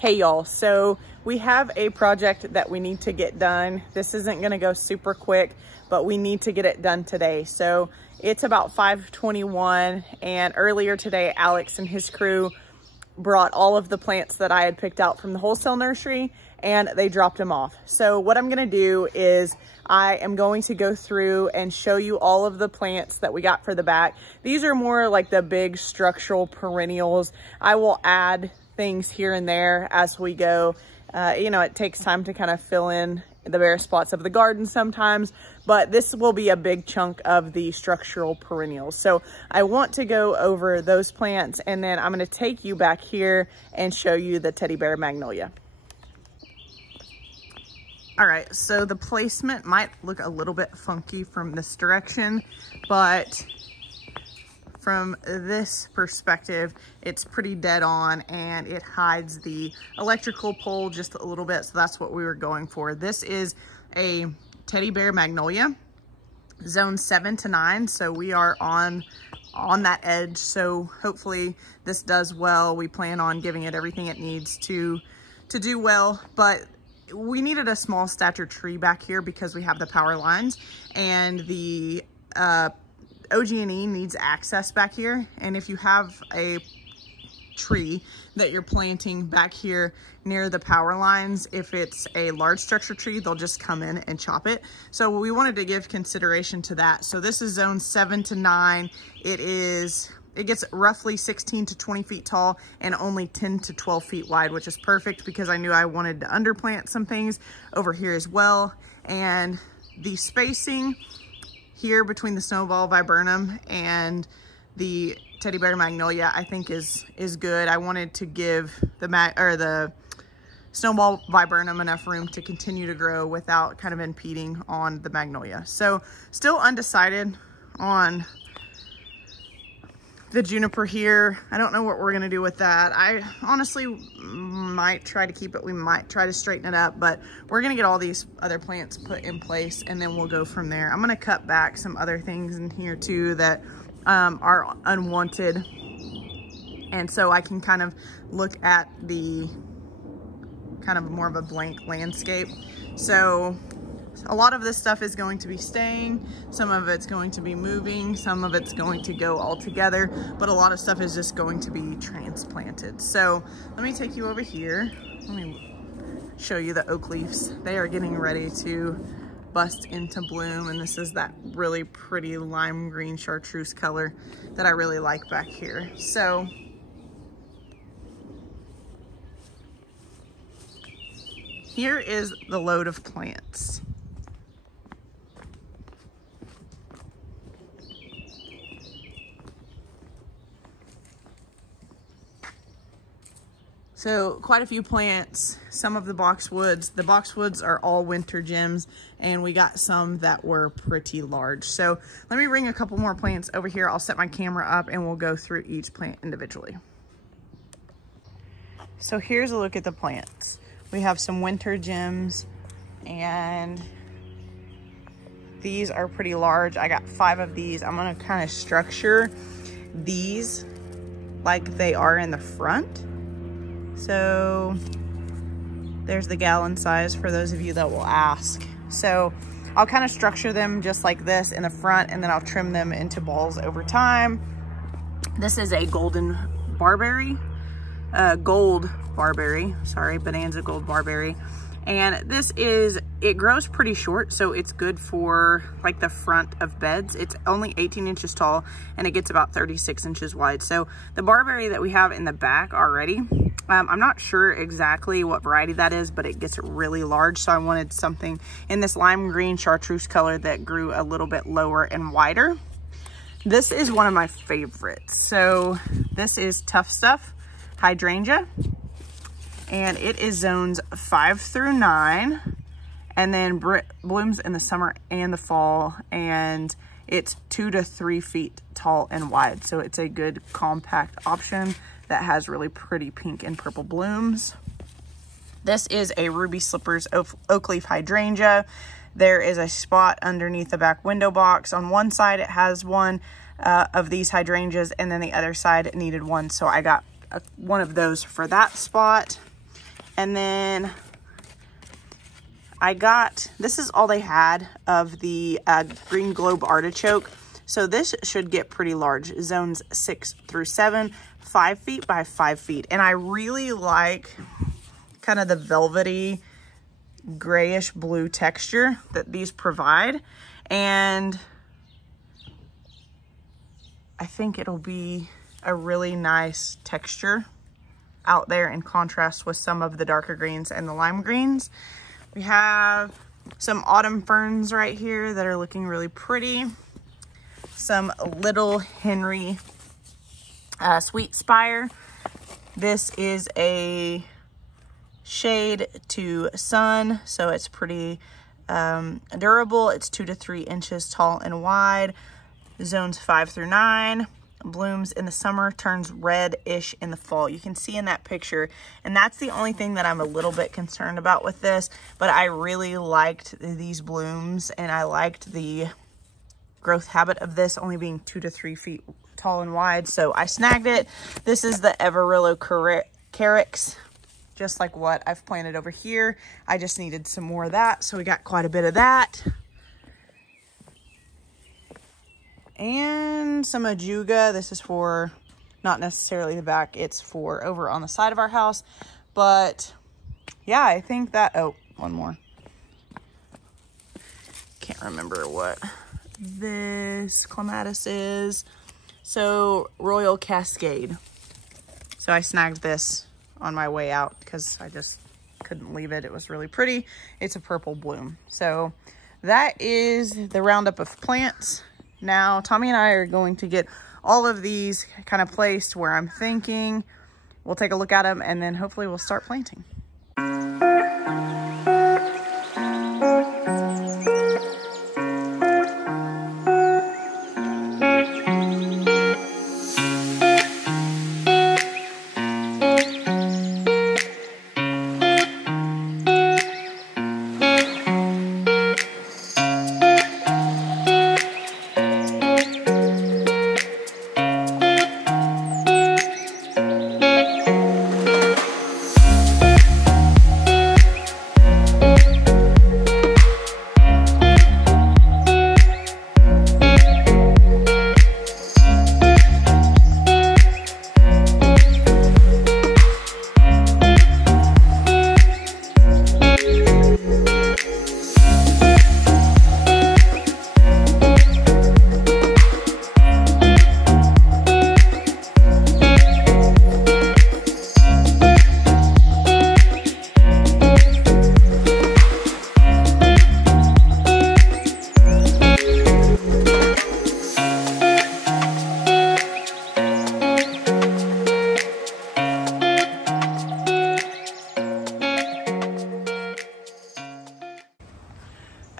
Hey y'all, so we have a project that we need to get done. This isn't gonna go super quick, but we need to get it done today. So it's about 5:21, and earlier today, Alex and his crew brought all of the plants that I had picked out from the wholesale nursery and they dropped them off. So what I'm gonna do is I am going to go through and show you all of the plants that we got for the back. These are more like the big structural perennials. I will add things here and there as we go. You know, it takes time to kind of fill in the bare spots of the garden sometimes, but this will be a big chunk of the structural perennials. So I want to go over those plants, and then I'm going to take you back here and show you the teddy bear magnolia. All right, so the placement might look a little bit funky from this direction, but from this perspective, it's pretty dead on, and it hides the electrical pole just a little bit. So that's what we were going for. This is a teddy bear magnolia, zone 7 to 9. So we are on that edge. So hopefully this does well. We plan on giving it everything it needs to do well, but we needed a small stature tree back here because we have the power lines, and the OG&E needs access back here. And if you have a tree that you're planting back here near the power lines, if it's a large structure tree, they'll just come in and chop it. So we wanted to give consideration to that. So this is zone 7 to 9. It gets roughly 16 to 20 feet tall and only 10 to 12 feet wide, which is perfect because I knew I wanted to underplant some things over here as well. And the spacing here between the snowball viburnum and the teddy bear magnolia, I think is good. I wanted to give the snowball viburnum enough room to continue to grow without kind of impeding on the magnolia. So still undecided on the juniper here. I don't know what we're gonna do with that. I honestly might try to keep it. We might try to straighten it up, but we're gonna get all these other plants put in place and then we'll go from there. I'm gonna cut back some other things in here too that are unwanted. And so I can kind of look at the kind of more of a blank landscape. So a lot of this stuff is going to be staying, some of it's going to be moving, some of it's going to go all together, but a lot of stuff is just going to be transplanted. So let me take you over here. Let me show you the oak leaves. They are getting ready to bust into bloom, and this is that really pretty lime green chartreuse color that I really like back here. So here is the load of plants. So quite a few plants, some of the boxwoods. The boxwoods are all winter gems, and we got some that were pretty large. So let me bring a couple more plants over here. I'll set my camera up and we'll go through each plant individually. So here's a look at the plants. We have some winter gems, and these are pretty large. I got 5 of these. I'm gonna kind of structure these like they are in the front. So there's the gallon size for those of you that will ask. So I'll kind of structure them just like this in the front, and then I'll trim them into balls over time. This is a golden barberry, gold barberry, sorry, Bonanza gold barberry. And this it grows pretty short, so it's good for like the front of beds. It's only 18 inches tall and it gets about 36 inches wide. So the barberry that we have in the back already, I'm not sure exactly what variety that is, but it gets really large. So I wanted something in this lime green chartreuse color that grew a little bit lower and wider. This is one of my favorites. So this is Tough Stuff hydrangea, and it is zones 5 through 9, and then blooms in the summer and the fall, and it's 2 to 3 feet tall and wide. So it's a good compact option that has really pretty pink and purple blooms. This is a Ruby Slippers oak leaf hydrangea. There is a spot underneath the back window box. On one side, it has one of these hydrangeas, and then the other side it needed one. So I got one of those for that spot. And then I got, this is all they had of the green globe artichoke. So this should get pretty large, zones 6 through 7, 5 feet by 5 feet. And I really like kind of the velvety grayish blue texture that these provide. And I think it'll be a really nice texture out there in contrast with some of the darker greens and the lime greens. We have some autumn ferns right here that are looking really pretty. Some Little Henry sweet spire. This is a shade to sun, so it's pretty durable. It's 2 to 3 inches tall and wide. Zones 5 through 9. Blooms in the summer, turns red-ish in the fall. You can see in that picture, and that's the only thing that I'm a little bit concerned about with this, but I really liked these blooms, and I liked the growth habit of this only being 2 to 3 feet tall and wide, so I snagged it. This is the Everillo Carex, just like what I've planted over here. I just needed some more of that, so we got quite a bit of that. And some ajuga. This is for not necessarily the back, it's for over on the side of our house. But yeah, I think that, oh, one more. Can't remember what this clematis is. So Royal Cascade. So I snagged this on my way out because I just couldn't leave it. It was really pretty. It's a purple bloom. So that is the roundup of plants. Now, Tommy and I are going to get all of these kind of placed where I'm thinking. We'll take a look at them and then hopefully we'll start planting.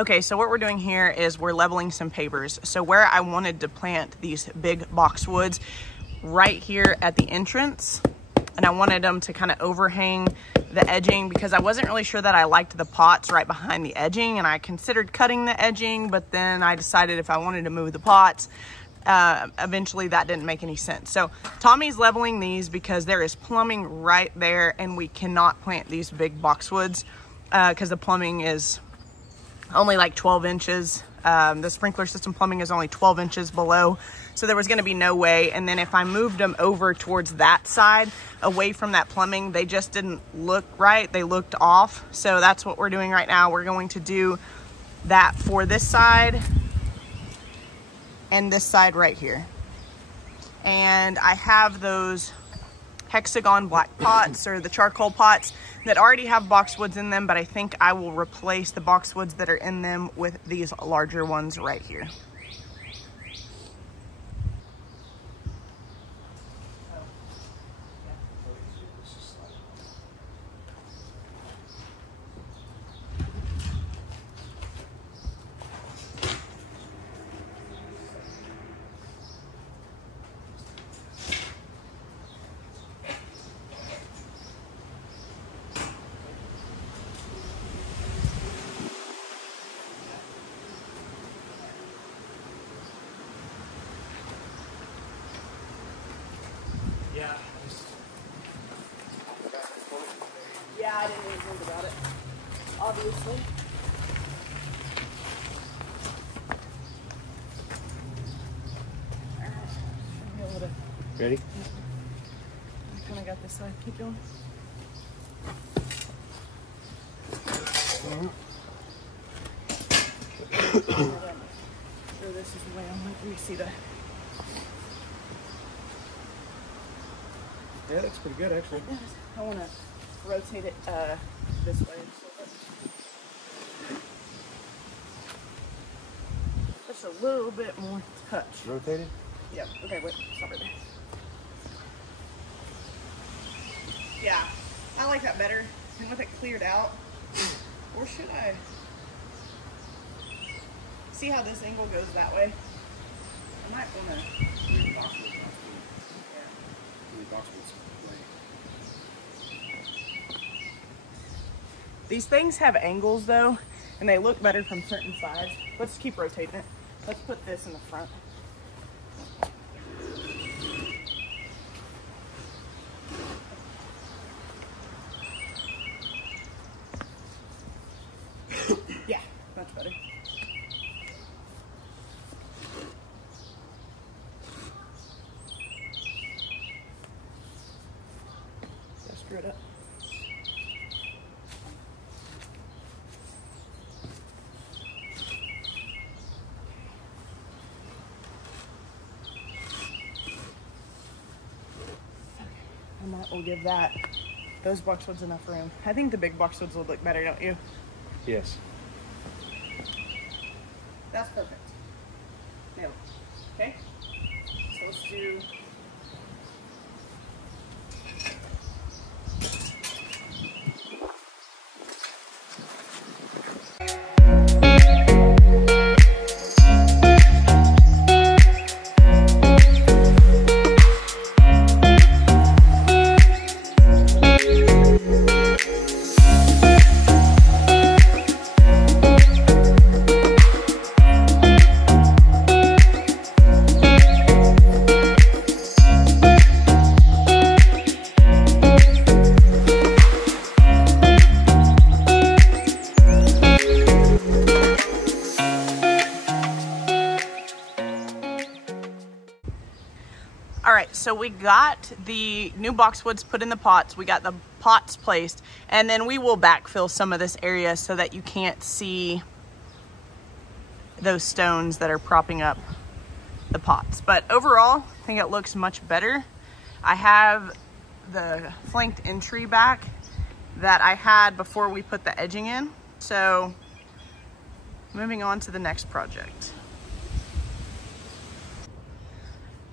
Okay, so what we're doing here is we're leveling some pavers. So where I wanted to plant these big boxwoods right here at the entrance, and I wanted them to kind of overhang the edging because I wasn't really sure that I liked the pots right behind the edging, and I considered cutting the edging, but then I decided if I wanted to move the pots, eventually that didn't make any sense. So Tommy's leveling these because there is plumbing right there, and we cannot plant these big boxwoods because the plumbing is only like 12 inches. The sprinkler system plumbing is only 12 inches below. So there was gonna be no way. And then if I moved them over towards that side, away from that plumbing, they just didn't look right. They looked off. So that's what we're doing right now. We're going to do that for this side and this side right here. And I have those hexagon black pots, or the charcoal pots, that already have boxwoods in them, but I think I will replace the boxwoods that are in them with these larger ones right here. I didn't even think about it, obviously. Alright, should be able to... Ready? I kind of got this side. Keep going. Sure, this is way on. Let me see that. Yeah, that's pretty good actually. I want to rotate it this way. Just a little bit more touch. Rotate it? Yeah. Okay, wait. Stop right there. Yeah, I like that better. And with it cleared out, or should I? See how this angle goes that way? I might want to. These things have angles though, and they look better from certain sides. Let's keep rotating it. Let's put this in the front. Yeah, much better. Let's screw it up. We'll give those boxwoods enough room. I think the big boxwoods would look better, don't you? Yes. That's perfect. Nailed it. Okay? So let's do... All right, so we got the new boxwoods put in the pots. We got the pots placed, and then we will backfill some of this area so that you can't see those stones that are propping up the pots. But overall, I think it looks much better. I have the flanked entry back that I had before we put the edging in. So moving on to the next project.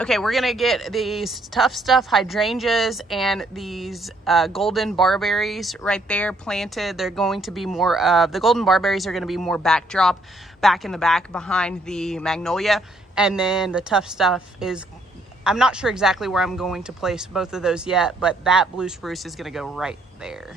Okay, we're gonna get these Tough Stuff hydrangeas and these golden barberries right there planted. They're going to be more, the golden barberries are gonna be more backdrop, back in the back behind the magnolia. And then the Tough Stuff is, I'm not sure exactly where I'm going to place both of those yet, but that blue spruce is gonna go right there.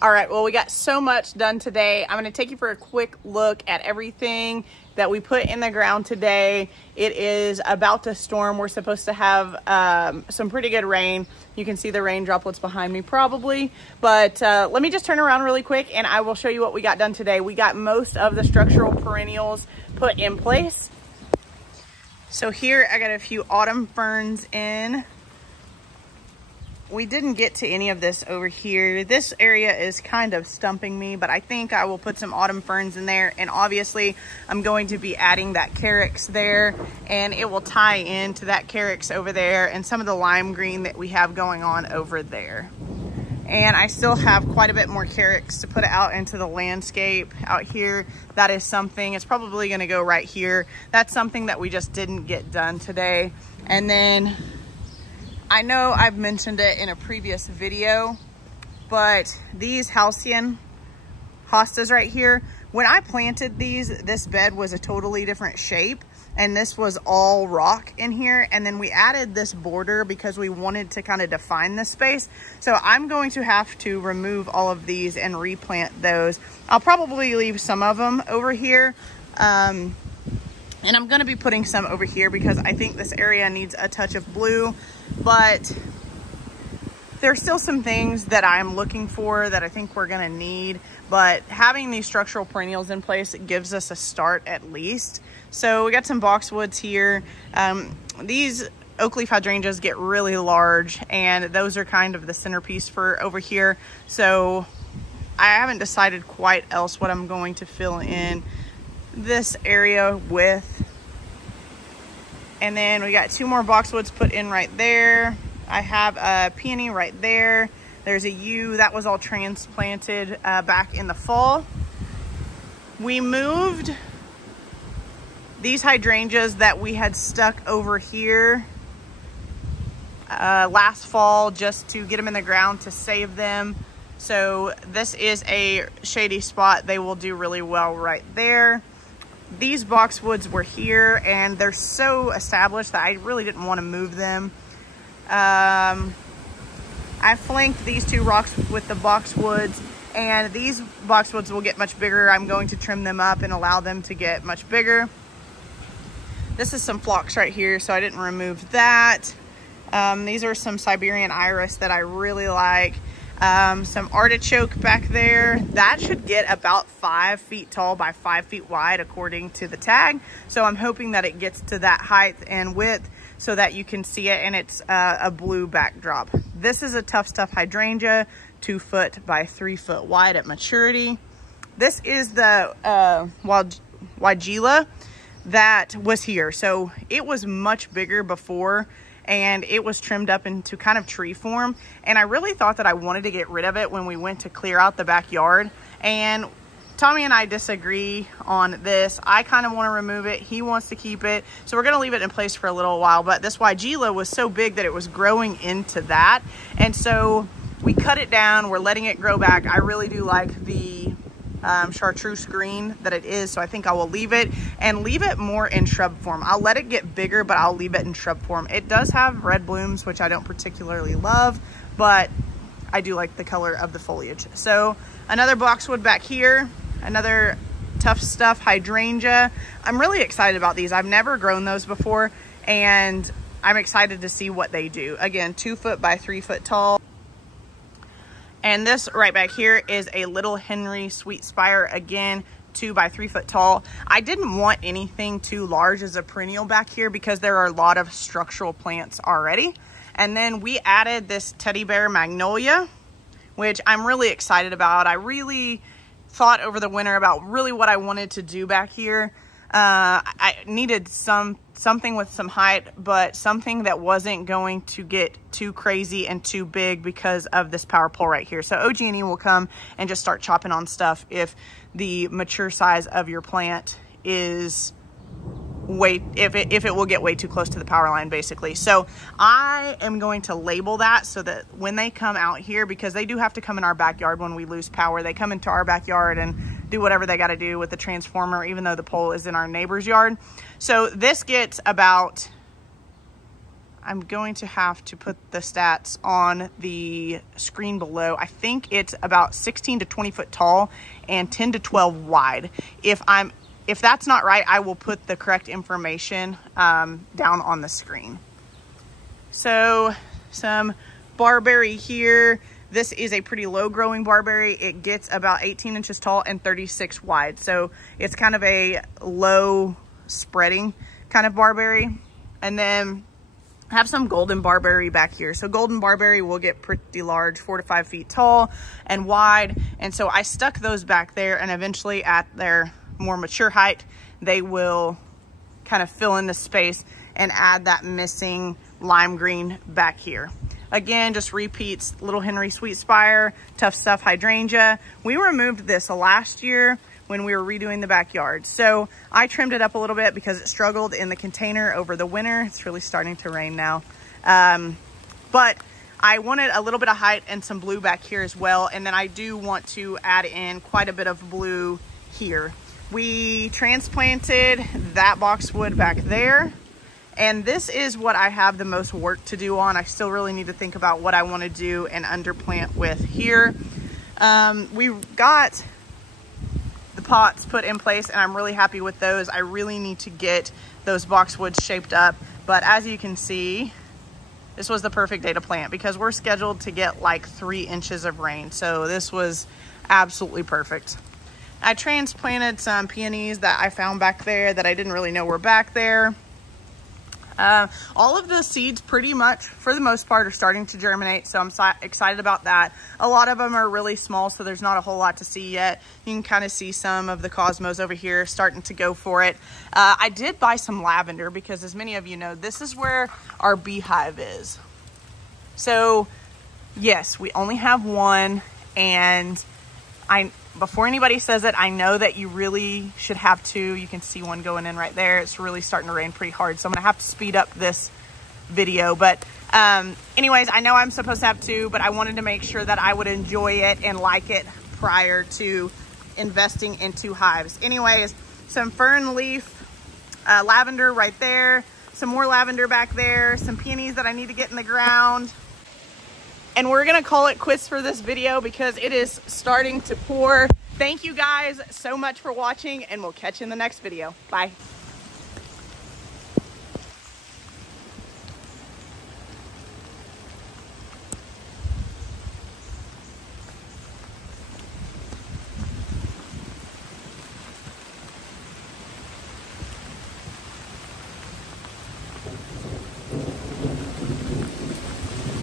All right, well, we got so much done today. I'm gonna take you for a quick look at everything that we put in the ground today. It is about to storm. We're supposed to have some pretty good rain. You can see the rain droplets behind me probably, but let me just turn around really quick and I will show you what we got done today. We got most of the structural perennials put in place. So here I got a few autumn ferns in. We didn't get to any of this over here. This area is kind of stumping me, but I think I will put some autumn ferns in there. And obviously I'm going to be adding that carex there, and it will tie into that carex over there and some of the lime green that we have going on over there. And I still have quite a bit more carex to put out into the landscape out here. That is something, it's probably gonna go right here. That's something that we just didn't get done today. And then I know I've mentioned it in a previous video, but these halcyon hostas right here, when I planted these, this bed was a totally different shape. and this was all rock in here. And then we added this border because we wanted to kind of define this space. So I'm going to have to remove all of these and replant those. I'll probably leave some of them over here. And I'm going to be putting some over here because I think this area needs a touch of blue, but there's still some things that I'm looking for that I think we're going to need, but having these structural perennials in place, it gives us a start at least. So we got some boxwoods here. These oak leaf hydrangeas get really large, and those are kind of the centerpiece for over here. So I haven't decided quite else what I'm going to fill in this area with. And then we got 2 more boxwoods put in right there. I have a peony right there. There's a yew that was all transplanted back in the fall. We moved these hydrangeas that we had stuck over here last fall just to get them in the ground to save them. So this is a shady spot. They will do really well right there. These boxwoods were here and they're so established that I really didn't want to move them. I flanked these 2 rocks with the boxwoods, and these boxwoods will get much bigger. I'm going to trim them up and allow them to get much bigger. This is some phlox right here, so I didn't remove that. These are some Siberian iris that I really like. Some artichoke back there. That should get about 5 feet tall by 5 feet wide according to the tag. So I'm hoping that it gets to that height and width so that you can see it, and it's a blue backdrop. This is a Tough Stuff hydrangea, 2 foot by 3 foot wide at maturity. This is the Wygela that was here. So it was much bigger before, and it was trimmed up into kind of tree form. And I really thought that I wanted to get rid of it when we went to clear out the backyard. And Tommy and I disagree on this. I kind of want to remove it. He wants to keep it. So we're going to leave it in place for a little while. But this Wygela was so big that it was growing into that. And so we cut it down. We're letting it grow back. I really do like the chartreuse green that it is, so I think I will leave it and leave it more in shrub form. I'll let it get bigger, but I'll leave it in shrub form. It does have red blooms, which I don't particularly love, but I do like the color of the foliage. So another boxwood back here, another Tough Stuff hydrangea. I'm really excited about these. I've never grown those before, and I'm excited to see what they do. Again, 2 foot by 3 foot tall. And this right back here is a Little Henry Sweet Spire, again, 2 by 3 foot tall. I didn't want anything too large as a perennial back here because there are a lot of structural plants already. And then we added this Teddy Bear Magnolia, which I'm really excited about. I really thought over the winter about really what I wanted to do back here. I needed something with some height, but something that wasn't going to get too crazy and too big because of this power pole right here. So OG&E will come and just start chopping on stuff if the mature size of your plant is if it will get way too close to the power line, basically. So I am going to label that so that when they come out here, because they do have to come in our backyard when we lose power, they come into our backyard and do whatever they got to do with the transformer, even though the pole is in our neighbor's yard. So this gets about, I'm going to have to put the stats on the screen below. I think it's about 16 to 20 foot tall and 10 to 12 wide. If that's not right, I will put the correct information down on the screen. So some barberry here. This is a pretty low growing barberry. It gets about 18 inches tall and 36 wide. So it's kind of a low spreading kind of barberry. And then I have some golden barberry back here. So golden barberry will get pretty large, 4 to 5 feet tall and wide. And so I stuck those back there, and eventually at their more mature height, they will kind of fill in the space and add that missing lime green back here. Again, just repeats Little Henry Sweet Spire, Tough Stuff hydrangea. We removed this last year when we were redoing the backyard. So I trimmed it up a little bit because it struggled in the container over the winter. It's really starting to rain now. But I wanted a little bit of height and some blue back here as well. And then I do want to add in quite a bit of blue here. We transplanted that boxwood back there. And this is what I have the most work to do on. I still really need to think about what I want to do and underplant with here. We got the pots put in place and I'm really happy with those. I really need to get those boxwoods shaped up. But as you can see, this was the perfect day to plant because we're scheduled to get like 3 inches of rain. So this was absolutely perfect. I transplanted some peonies that I found back there that I didn't really know were back there. All of the seeds pretty much for the most part are starting to germinate, so I'm excited about that. A lot of them are really small, so there's not a whole lot to see yet. You can kind of see some of the cosmos over here starting to go for it. I did buy some lavender because, as many of you know, this is where our beehive is. So yes, we only have one, and before anybody says it, I know that you really should have 2. You can see one going in right there. It's really starting to rain pretty hard, so I'm gonna have to speed up this video. But anyways, I know I'm supposed to have 2, but I wanted to make sure that I would enjoy it and like it prior to investing in 2 hives. Anyways, some fern leaf lavender right there, some more lavender back there, some peonies that I need to get in the ground. And we're gonna call it quits for this video because it is starting to pour. Thank you guys so much for watching, and we'll catch you in the next video. Bye.